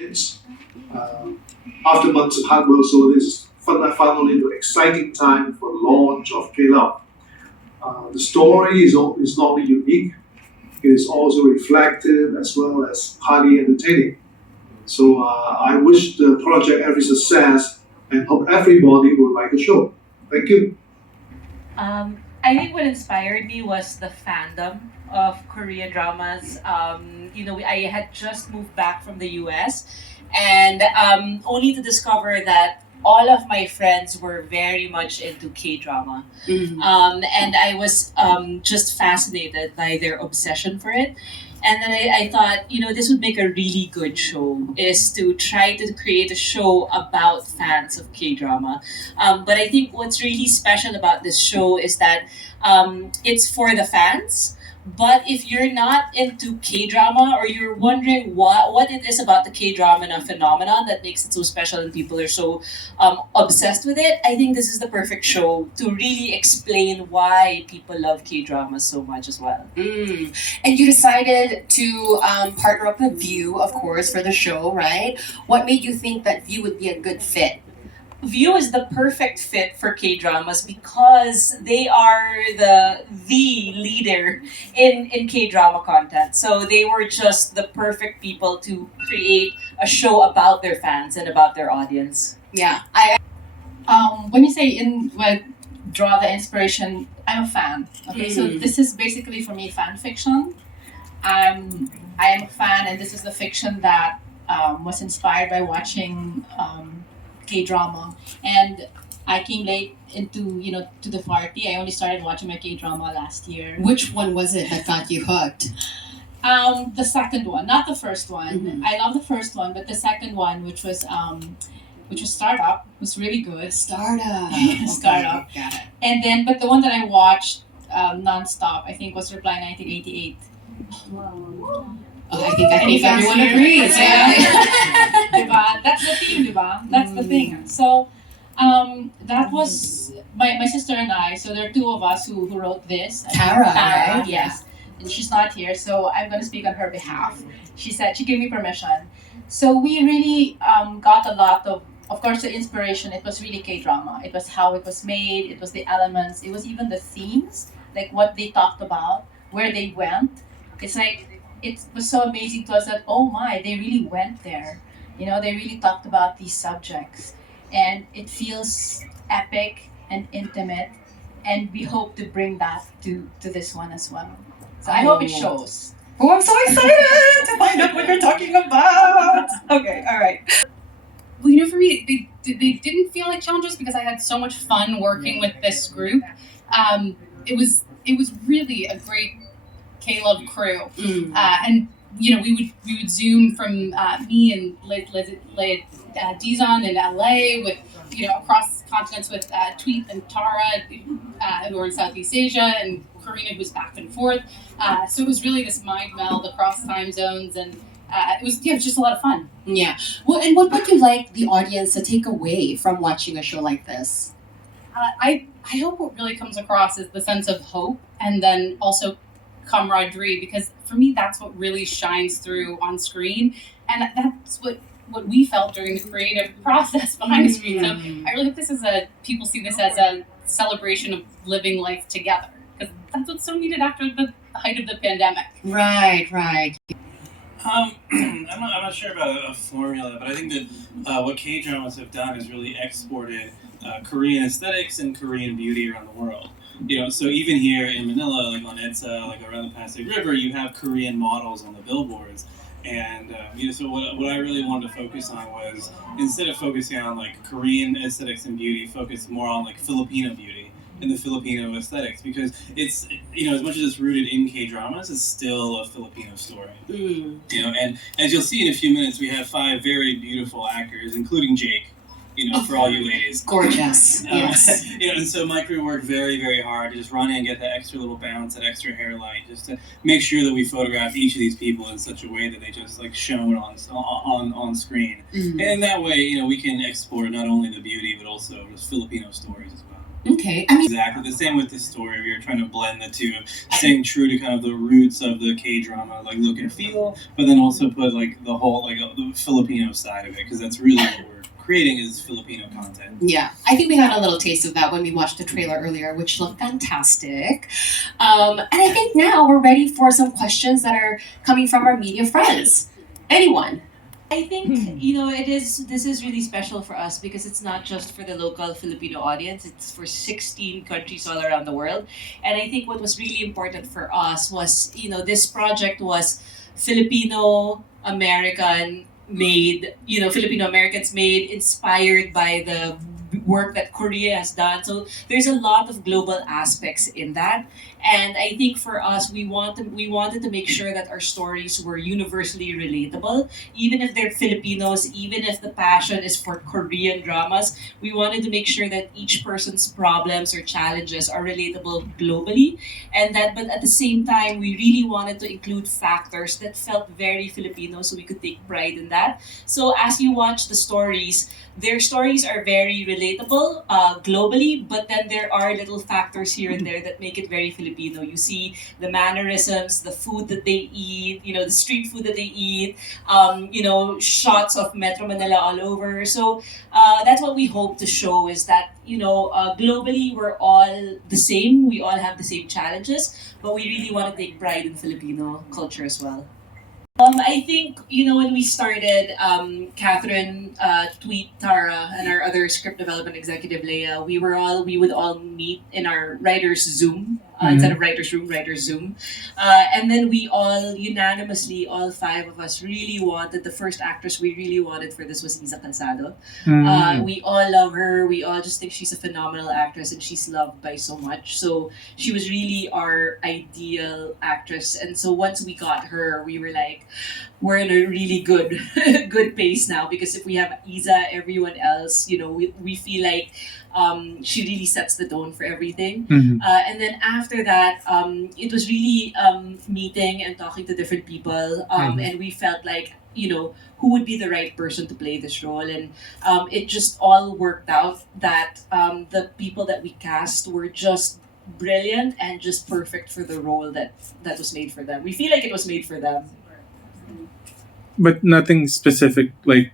It's after months of hard work, so this is finally the exciting time for the launch of K-Love. The story is not only unique, it is also reflective as well as highly entertaining. So I wish the project every success and hope everybody will like the show. Thank you. I think what inspired me was the fandom of Korean dramas. I had just moved back from the US, and only to discover that all of my friends were very much into K drama. And I was just fascinated by their obsession for it. And then I thought, this would make a really good show, is to try to create a show about fans of K drama. But I think what's really special about this show is that it's for the fans. But if you're not into K drama, or you're wondering what it is about the K drama phenomenon that makes it so special and people are so obsessed with it, I think this is the perfect show to really explain why people love K dramas so much as well. And you decided to partner up with VIU, of course, for the show, right? What made you think that VIU would be a good fit? VIU is the perfect fit for K dramas because they are the leader in K drama content. So they were just the perfect people to create a show about their fans and about their audience. Yeah. When you say draw the inspiration, I'm a fan. Okay, so this is basically for me fan fiction. I am a fan, and this is the fiction that was inspired by watching K drama, and I came late into to the party. I only started watching my K drama last year. Which one was it that got you hooked? The second one, not the first one. I love the first one, but the second one, which was Startup, was really good. Startup. Startup. Got it. And then, but the one that I watched nonstop, I think, was Reply 1988. Oh, I think everyone agrees. Yeah. Diba? That's the thing, diba? That's the thing. So, that was my sister and I. So there are two of us who wrote this. Tara, right? Yes. And she's not here, so I'm going to speak on her behalf. She gave me permission. So we really got a lot of course, the inspiration. It was really K-drama. It was how it was made. It was the elements. It was even the themes, like what they talked about, where they went. It's like, it was so amazing to us that, oh my, they really went there. They really talked about these subjects. And it feels epic and intimate. And we hope to bring that to this one as well. So I hope it shows. Oh, I'm so excited to find out what you're talking about. Okay, all right. Well, for me, they didn't feel like challenges because I had so much fun working with this group. It was really a great K-Love crew, and we would Zoom from me and Dizon in LA with across continents with Tweet and Tara who were in Southeast Asia, and Karina who was back and forth. So it was really this mind meld across time zones, and it was just a lot of fun. Yeah. Well, and what would you like the audience to take away from watching a show like this? I hope what really comes across is the sense of hope, and then also camaraderie, because for me that's what really shines through on screen, and that's what we felt during the creative process behind the screen. So I really hope people see this as a celebration of living life together, because that's what's so needed after the height of the pandemic. Right. I'm not sure about a formula, but I think that what K-dramas have done is really exported Korean aesthetics and Korean beauty around the world. So even here in Manila, like on EDSA, like around the Pasig River, you have Korean models on the billboards. And so what I really wanted to focus on was, instead of focusing on like Korean aesthetics and beauty, focus more on like Filipino beauty and the Filipino aesthetics, because it's as much as it's rooted in K-dramas, it's still a Filipino story. And as you'll see in a few minutes, we have 5 very beautiful actors, including Jake. For all you ladies. Gorgeous. Yes. And so my crew worked very, very hard to just run in and get that extra little bounce, that extra hairline, just to make sure that we photographed each of these people in such a way that they just like shone on screen. And that way, we can export not only the beauty but also just Filipino stories as well. Okay. I mean, Exactly the same with the story. We were trying to blend the two, staying true to kind of the roots of the K drama, like look and feel, but then also put like the whole the Filipino side of it, because that's really what we're creating is Filipino content. yeah, I think we had a little taste of that when we watched the trailer earlier, which looked fantastic. And I think now we're ready for some questions that are coming from our media friends. Anyone? I think this is really special for us because it's not just for the local Filipino audience, it's for 16 countries all around the world. And I think what was really important for us was, this project was Filipino American made, Filipino Americans made, inspired by the work that Korea has done. So there's a lot of global aspects in that. And I think for us, we wanted to make sure that our stories were universally relatable, even if they're Filipinos, even if the passion is for Korean dramas. We wanted to make sure that each person's problems or challenges are relatable globally, but at the same time, we really wanted to include factors that felt very Filipino, so we could take pride in that. So as you watch the stories, their stories are very relatable globally, but then there are little factors here and there that make it very Filipino. You see the mannerisms, the food that they eat, the street food that they eat, shots of Metro Manila all over. So that's what we hope to show is that, globally we're all the same. We all have the same challenges, but we really want to take pride in Filipino culture as well. I think, when we started, Catherine, Tweet, Tara, and our other script development executive, Leia, we would all meet in our writer's Zoom, instead of writer's room, writer's Zoom. And then we all unanimously, all five of us, really wanted, the first actress we really wanted for this was Iza Calzado. We all love her. We all just think she's a phenomenal actress and she's loved by so much. So she was really our ideal actress. And so once we got her, we were like, we're in a really good good pace now, because if we have Iza, everyone else, we feel like she really sets the tone for everything. And then after that, it was really meeting and talking to different people, and we felt like, who would be the right person to play this role. And it just all worked out that the people that we cast were just brilliant and just perfect for the role that was made for them. We feel like it was made for them. But nothing specific like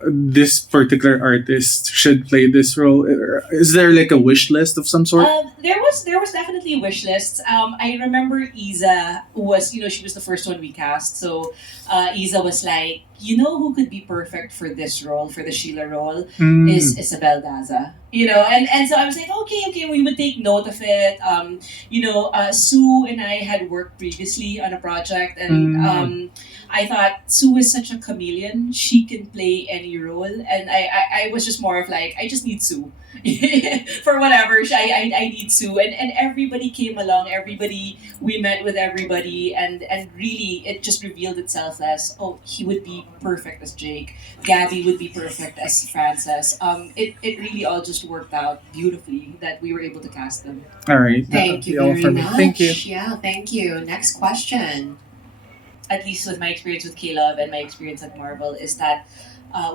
this particular artist should play this role. Is there like a wish list of some sort? There was definitely wish lists. I remember Iza was, she was the first one we cast. So Iza was like, who could be perfect for this role, for the Sheila role, is Isabell Diaz. And so I was like, okay, we would take note of it. Sue and I had worked previously on a project, and I thought Sue is such a chameleon. She can play any role, and I was just more of like, I just need Sue for whatever. I need Sue, and everybody came along. We met with everybody, and really it just revealed itself as, he would be perfect as Jake. Gabby would be perfect as Frances. It really all just worked out beautifully that we were able to cast them. All right. Thank you All very for me. much. Thank you. Yeah, thank you. Next question. At least with my experience with K-Love and my experience at Marvel, is that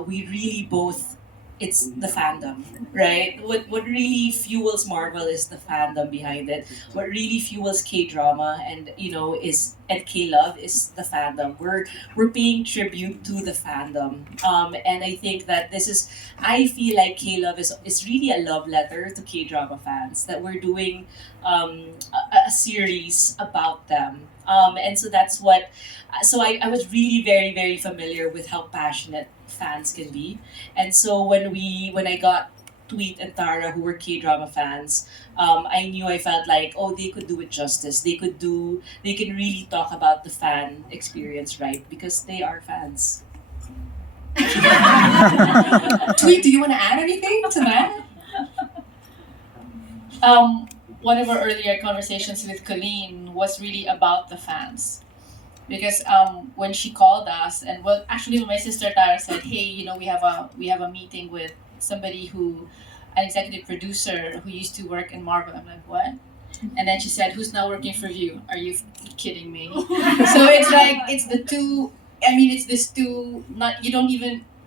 we really both, it's the fandom, right? What really fuels Marvel is the fandom behind it. What really fuels K-drama and K-Love is the fandom. We're paying tribute to the fandom. And I think that I feel like K-Love is really a love letter to K-drama fans, that we're doing a series about them. And so that's I was really very, very familiar with how passionate fans can be. And so when I got Tweet and Tara, who were K-drama fans, I felt like, they could do it justice. They can really talk about the fan experience, right? Because they are fans. Tweet, do you want to add anything to that? One of our earlier conversations with Colleen was really about the fans. Because when she called us, and actually when my sister Tara said, hey, we have a meeting with somebody an executive producer who used to work in Marvel. I'm like, what? And then she said, who's now working for you? Are you kidding me? So it's like, it's this two,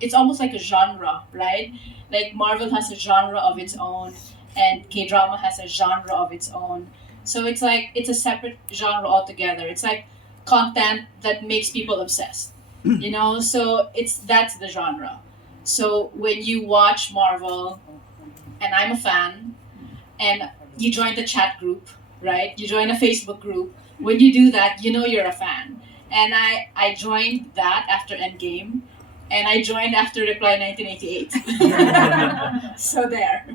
it's almost like a genre, right? Like Marvel has a genre of its own, and K-drama has a genre of its own. So it's like it's a separate genre altogether. It's like content that makes people obsessed. You know, so that's the genre. So when you watch Marvel, and I'm a fan, and you join the chat group, right? You join a Facebook group. When you do that, you know you're a fan. And I joined that after Endgame, and I joined after Reply 1988. So there.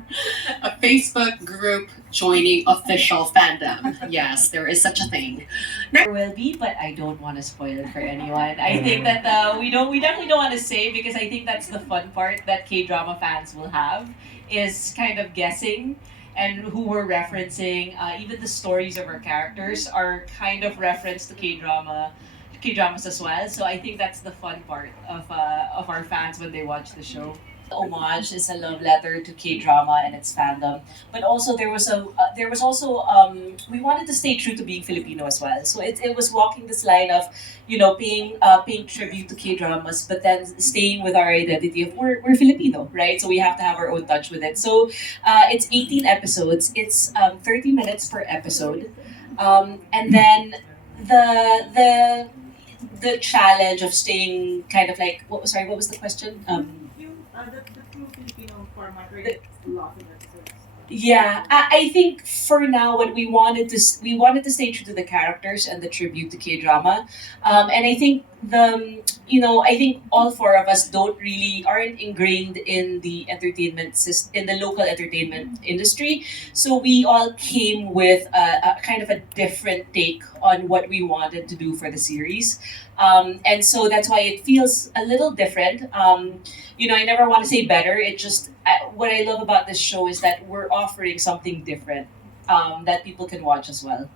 A Facebook group joining official fandom. Yes, there is such a thing. There will be, but I don't want to spoil it for anyone. I think that we definitely don't want to say, because I think that's the fun part that K-drama fans will have, is kind of guessing and who we're referencing. Even the stories of our characters are kind of referenced to K-dramas as well. So I think that's the fun part of our fans when they watch the show. Homage is a love letter to K-drama and its fandom, but also there was also we wanted to stay true to being Filipino as well. So it was walking this line of, paying tribute to K-dramas, but then staying with our identity of we're Filipino, right? So we have to have our own touch with it. So it's 18 episodes. It's 30 minutes per episode, and then the challenge of staying kind of like what was the question? The true Filipino format, right? Lots of episodes. Yeah, I think for now, what we wanted to stay true to the characters and the tribute to K drama, and I think I think all four of us aren't ingrained in the in the local entertainment industry, so we all came with a kind of a different take on what we wanted to do for the series, and so that's why it feels a little different. I never want to say better. It just what I love about this show is that we're offering something different that people can watch as well.